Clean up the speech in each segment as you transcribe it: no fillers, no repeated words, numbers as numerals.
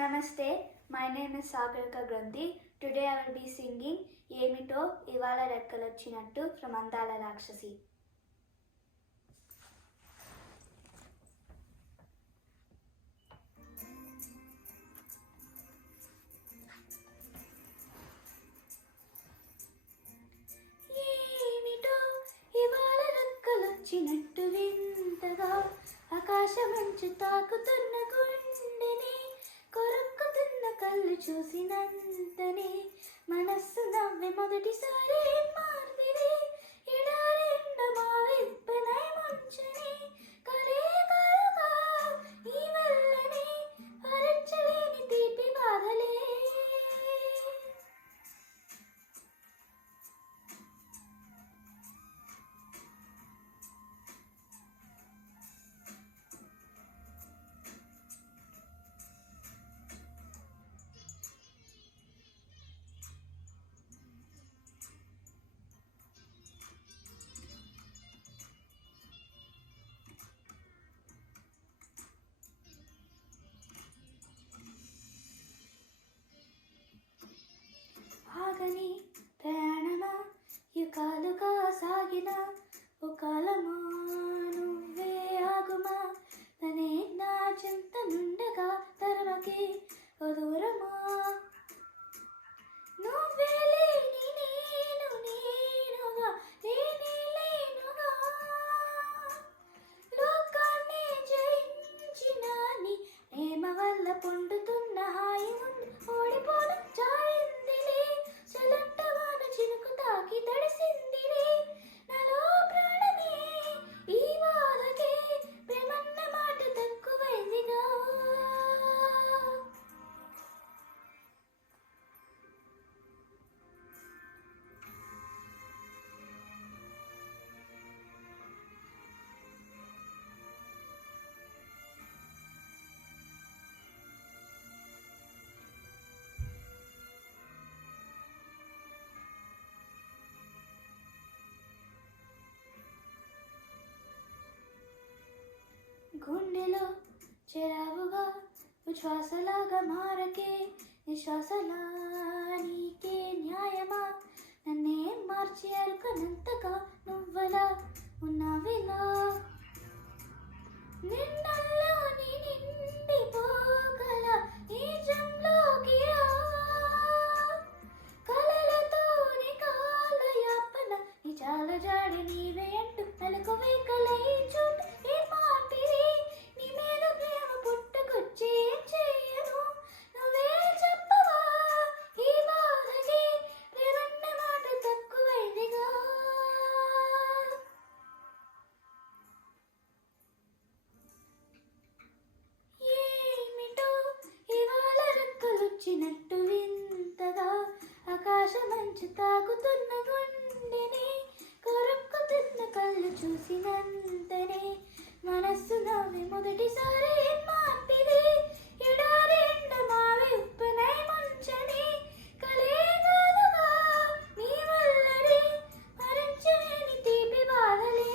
Namaste, my name is Sagarika Grandi. Today I will be singing Yemito Ivala Rekkalochinattu from Andala Rakshasi. Yemito Ivala Rekkalochinattu vintага ఆకాశమంచు తాకుతున్న గుండెని కొరుక్కుతున్న కళ్ళు చూసినంతనే మనస్సు నవ్వే మొదటిసారి మార్పిడి ఎడారి ఎండ మావిప్పనై ముంచని కలే కలుగా ఈ వల్లనే భరించలేని తీపి బాధలే ఆగని ప్రయాణమా యుగాలుగా సాగిన ఓ కాలమా నువ్వే ఆగుమా తనే నా చెంత నుండగా తరమకి ఓ దూరమా నువ్వే లేని నేనుగా లేనుగా లోకాన్ని జయించిన నీ ప్రేమ వల్ల పొందుతున్న హాయి ఉంది ఓడిపోవడం జారిందిలే చలంటవాన చినుకు తాకి తడిసిందిలే నాలో ప్రాణమే ఈ బాధకే ప్రేమన్న మాట తక్కువైందిగా గుండెలో చెరావుగా ఉచ్ఛ్వాసలాగా మారకే నిశ్వాసలా నీకే న్యాయమా నన్నే మార్చి అరుకనంతగా నువ్వలా ఉన్నావిలా నిన్నల్లో నిండిపోగల నిజంలోకి రా కలలతోని కాలయాపన నిజాల జాడి నీవే అంటూ మెలకు వేకలై చూడు ఏ మాటివి నీ మీద ప్రేమ పుట్టుకొచ్చి ఏం చెయ్యను నువ్వే చెప్పవా ఈ బాధకి ప్రేమన్న మాట తక్కువైందిగా ఏమిటో ఇవాళ రెక్కలొచ్చినట్టు వింతగా ఆకాశమంచు తాకుతున్న గుండెని కొరుక్కుతున్న కళ్ళు చూసినంతనే మనస్సు నవ్వి మొదటిసారి మార్పిది ఎడారి ఎండ మావి ఉప్పునై ముంచని కలే కాదుగా నీ వల్లనే భరించలేని తీపి బాధలే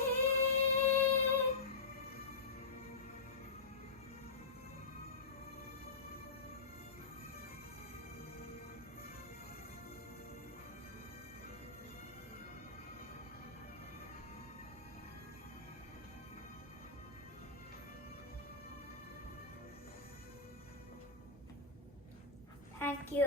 Thank you.